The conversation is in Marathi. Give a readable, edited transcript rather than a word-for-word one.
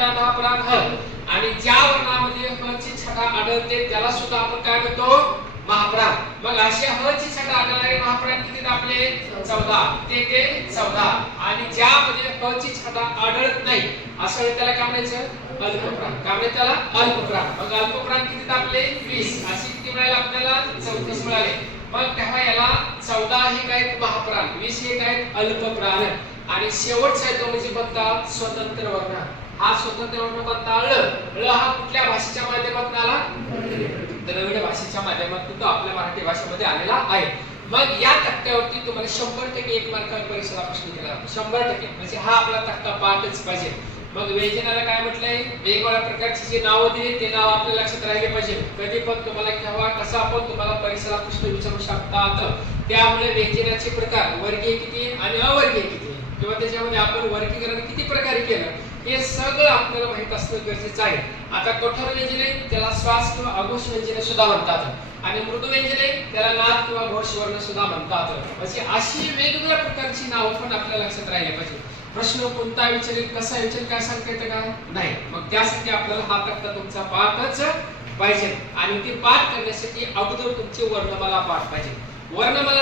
महाप्राण ह आणि ज्या वर्णामध्ये ह ची छटा आढळते त्याला सुद्धा आपण काय म्हणतो महाप्राण। मग असे ह ची छटा आढळणारे महाप्राण किती आपले 14 ते 14 आणि ज्यामध्ये ह ची छटा आढळत नाही असं त्याला काय म्हणायचं अल्पप्राण। काय म्हणायचं त्याला अल्पप्राण। मग अल्पप्राण किती आपले 20 अशी किती मिळाले आपल्याला 34 मिळाले। मग तेव्हा याला 14 हे काय महाप्राण 20 हे काय अल्पप्राण आणि शेवटचा आहे तो म्हणजे बघता स्वतंत्र वर्ण। हा स्वतंत्र वर्ण बघता ळ हा कुठल्या भाषेच्या माध्यमातून आला द्रविड भाषेच्या माध्यमातून तो आपल्या मराठी भाषेमध्ये आलेला आहे। मग या तक्त्यावरती तुम्हाला 100% 1 मार्कावर परीक्षेला प्रश्न केला 100% म्हणजे हा आपला तक्ता पाठच पाहिजे। मग व्यंजनाला काय म्हटलंय वेगवेगळ्या प्रकारची जी नाव दिली ते नाव आपल्या लक्षात राहिले पाहिजे। कधी पण तुम्हाला केव्हा कसा पण तुम्हाला परीक्षेला प्रश्न विचारू शकतात। त्यामुळे व्यंजनाचे प्रकार वर्गीय किती आणि अवर्गीय किती किंवा त्याच्यामध्ये आपण वर्गीकरण किती प्रकारे केलं हे सगळं आपल्याला माहित असणं गरजेचं आहे। आता कठोर व्यंजने त्याला श्वास किंवा अघोष व्यंजने सुद्धा म्हणतात आणि मृदू व्यंजने त्याला नाद किंवा घोष वर्ण सुद्धा म्हणतात। म्हणजे अशी वेगवेगळ्या प्रकारची नावं पण आपल्या लक्षात राहिले पाहिजे। प्रश्न कोणता विचारेल कसा विचारेल काय सांगता येतं का नाही। मग त्यासाठी आपल्याला हा तक्ता तुमचा पाठच पाहिजे आणि ते पाठ करण्यासाठी अगोदर तुमचे वर्णमाला पाठ पाहिजे। वर्णमाला